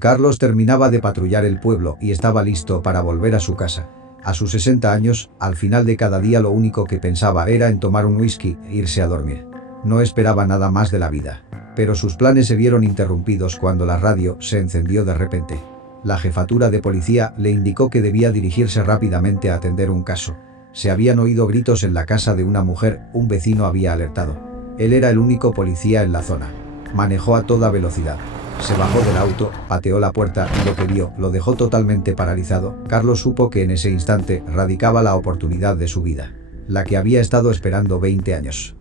Carlos terminaba de patrullar el pueblo y estaba listo para volver a su casa. A sus 60 años, al final de cada día lo único que pensaba era en tomar un whisky e irse a dormir. No esperaba nada más de la vida. Pero sus planes se vieron interrumpidos cuando la radio se encendió de repente. La jefatura de policía le indicó que debía dirigirse rápidamente a atender un caso. Se habían oído gritos en la casa de una mujer, un vecino había alertado. Él era el único policía en la zona. Manejó a toda velocidad. Se bajó del auto, pateó la puerta y lo que vio lo dejó totalmente paralizado. Carlos supo que en ese instante radicaba la oportunidad de su vida. La que había estado esperando 20 años.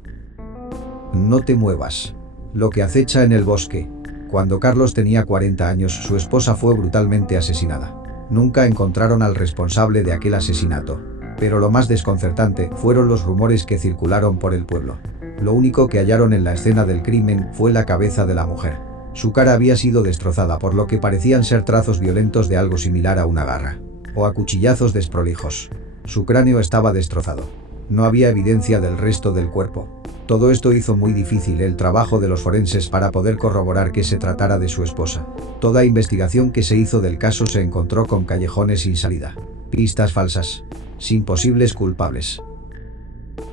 No te muevas. Lo que acecha en el bosque. Cuando Carlos tenía 40 años, su esposa fue brutalmente asesinada. Nunca encontraron al responsable de aquel asesinato. Pero lo más desconcertante fueron los rumores que circularon por el pueblo. Lo único que hallaron en la escena del crimen fue la cabeza de la mujer. Su cara había sido destrozada por lo que parecían ser trazos violentos de algo similar a una garra. O a cuchillazos desprolijos. Su cráneo estaba destrozado. No había evidencia del resto del cuerpo. Todo esto hizo muy difícil el trabajo de los forenses para poder corroborar que se tratara de su esposa. Toda investigación que se hizo del caso se encontró con callejones sin salida. Pistas falsas. Sin posibles culpables.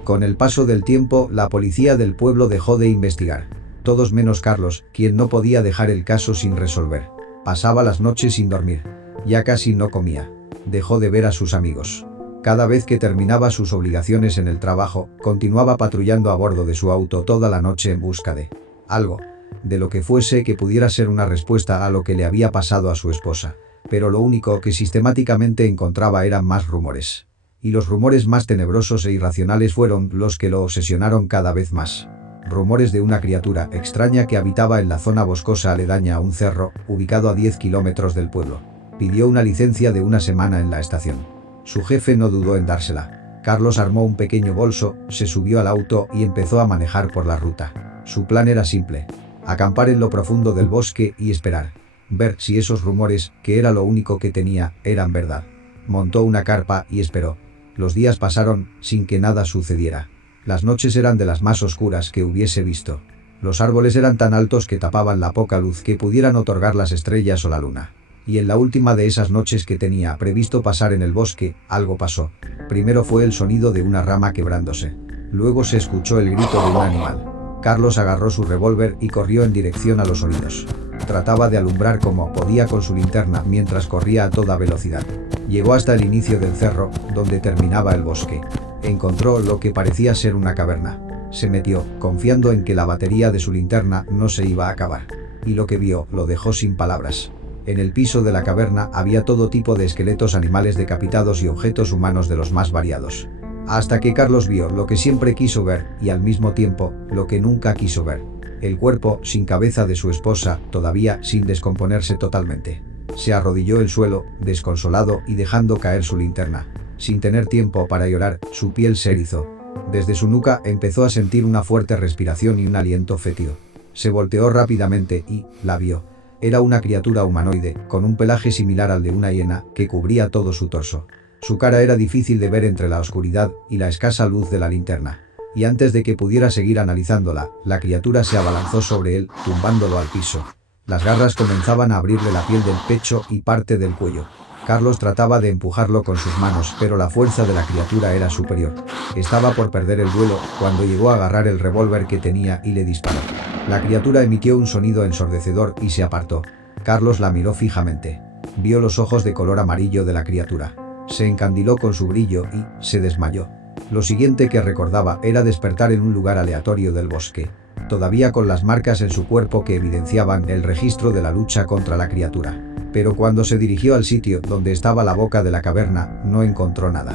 Con el paso del tiempo, la policía del pueblo dejó de investigar. Todos menos Carlos, quien no podía dejar el caso sin resolver. Pasaba las noches sin dormir. Ya casi no comía. Dejó de ver a sus amigos. Cada vez que terminaba sus obligaciones en el trabajo, continuaba patrullando a bordo de su auto toda la noche en busca de algo. De lo que fuese que pudiera ser una respuesta a lo que le había pasado a su esposa. Pero lo único que sistemáticamente encontraba eran más rumores. Y los rumores más tenebrosos e irracionales fueron los que lo obsesionaron cada vez más. Rumores de una criatura extraña que habitaba en la zona boscosa aledaña a un cerro, ubicado a 10 kilómetros del pueblo. Pidió una licencia de una semana en la estación. Su jefe no dudó en dársela. Carlos armó un pequeño bolso, se subió al auto y empezó a manejar por la ruta. Su plan era simple. Acampar en lo profundo del bosque y esperar. Ver si esos rumores, que era lo único que tenía, eran verdad. Montó una carpa y esperó. Los días pasaron sin que nada sucediera. Las noches eran de las más oscuras que hubiese visto. Los árboles eran tan altos que tapaban la poca luz que pudieran otorgar las estrellas o la luna. Y en la última de esas noches que tenía previsto pasar en el bosque, algo pasó. Primero fue el sonido de una rama quebrándose. Luego se escuchó el grito de un animal. Carlos agarró su revólver y corrió en dirección a los sonidos. Trataba de alumbrar como podía con su linterna mientras corría a toda velocidad. Llegó hasta el inicio del cerro, donde terminaba el bosque. Encontró lo que parecía ser una caverna. Se metió, confiando en que la batería de su linterna no se iba a acabar. Y lo que vio lo dejó sin palabras. En el piso de la caverna había todo tipo de esqueletos animales decapitados y objetos humanos de los más variados. Hasta que Carlos vio lo que siempre quiso ver y al mismo tiempo lo que nunca quiso ver. El cuerpo sin cabeza de su esposa, todavía sin descomponerse totalmente. Se arrodilló en el suelo, desconsolado y dejando caer su linterna. Sin tener tiempo para llorar, su piel se erizó. Desde su nuca empezó a sentir una fuerte respiración y un aliento fétido. Se volteó rápidamente y la vio. Era una criatura humanoide, con un pelaje similar al de una hiena, que cubría todo su torso. Su cara era difícil de ver entre la oscuridad y la escasa luz de la linterna. Y antes de que pudiera seguir analizándola, la criatura se abalanzó sobre él, tumbándolo al piso. Las garras comenzaban a abrirle la piel del pecho y parte del cuello. Carlos trataba de empujarlo con sus manos, pero la fuerza de la criatura era superior. Estaba por perder el vuelo, cuando llegó a agarrar el revólver que tenía y le disparó. La criatura emitió un sonido ensordecedor y se apartó. Carlos la miró fijamente. Vio los ojos de color amarillo de la criatura. Se encandiló con su brillo y se desmayó. Lo siguiente que recordaba era despertar en un lugar aleatorio del bosque. Todavía con las marcas en su cuerpo que evidenciaban el registro de la lucha contra la criatura. Pero cuando se dirigió al sitio donde estaba la boca de la caverna, no encontró nada.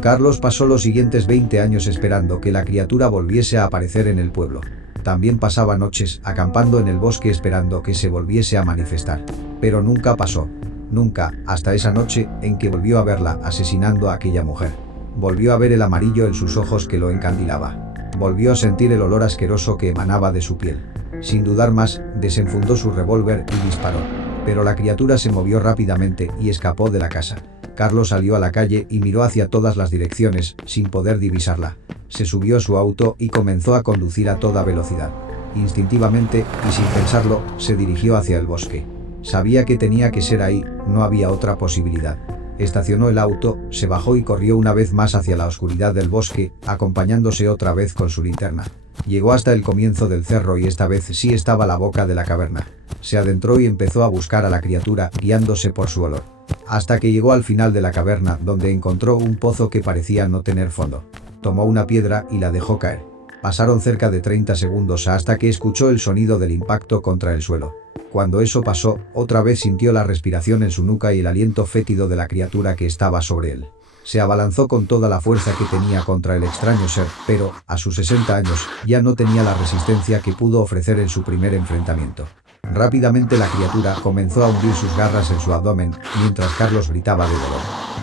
Carlos pasó los siguientes 20 años esperando que la criatura volviese a aparecer en el pueblo. También pasaba noches acampando en el bosque esperando que se volviese a manifestar. Pero nunca pasó. Nunca, hasta esa noche en que volvió a verla asesinando a aquella mujer. Volvió a ver el amarillo en sus ojos que lo encandilaba. Volvió a sentir el olor asqueroso que emanaba de su piel. Sin dudar más, desenfundó su revólver y disparó. Pero la criatura se movió rápidamente y escapó de la casa. Carlos salió a la calle y miró hacia todas las direcciones, sin poder divisarla. Se subió a su auto y comenzó a conducir a toda velocidad. Instintivamente, y sin pensarlo, se dirigió hacia el bosque. Sabía que tenía que ser ahí, no había otra posibilidad. Estacionó el auto, se bajó y corrió una vez más hacia la oscuridad del bosque, acompañándose otra vez con su linterna. Llegó hasta el comienzo del cerro y esta vez sí estaba la boca de la caverna. Se adentró y empezó a buscar a la criatura, guiándose por su olor. Hasta que llegó al final de la caverna, donde encontró un pozo que parecía no tener fondo. Tomó una piedra y la dejó caer. Pasaron cerca de 30 segundos hasta que escuchó el sonido del impacto contra el suelo. Cuando eso pasó, otra vez sintió la respiración en su nuca y el aliento fétido de la criatura que estaba sobre él. Se abalanzó con toda la fuerza que tenía contra el extraño ser, pero, a sus 60 años, ya no tenía la resistencia que pudo ofrecer en su primer enfrentamiento. Rápidamente la criatura comenzó a hundir sus garras en su abdomen, mientras Carlos gritaba de dolor.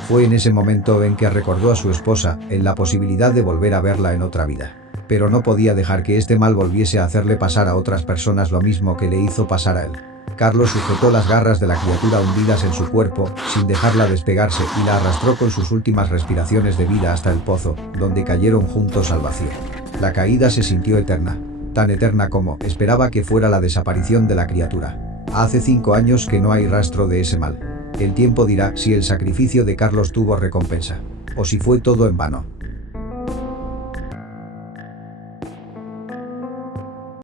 Fue en ese momento en que recordó a su esposa, en la posibilidad de volver a verla en otra vida. Pero no podía dejar que este mal volviese a hacerle pasar a otras personas lo mismo que le hizo pasar a él. Carlos sujetó las garras de la criatura hundidas en su cuerpo, sin dejarla despegarse, y la arrastró con sus últimas respiraciones de vida hasta el pozo, donde cayeron juntos al vacío. La caída se sintió eterna, tan eterna como esperaba que fuera la desaparición de la criatura. Hace 5 años que no hay rastro de ese mal. El tiempo dirá si el sacrificio de Carlos tuvo recompensa, o si fue todo en vano.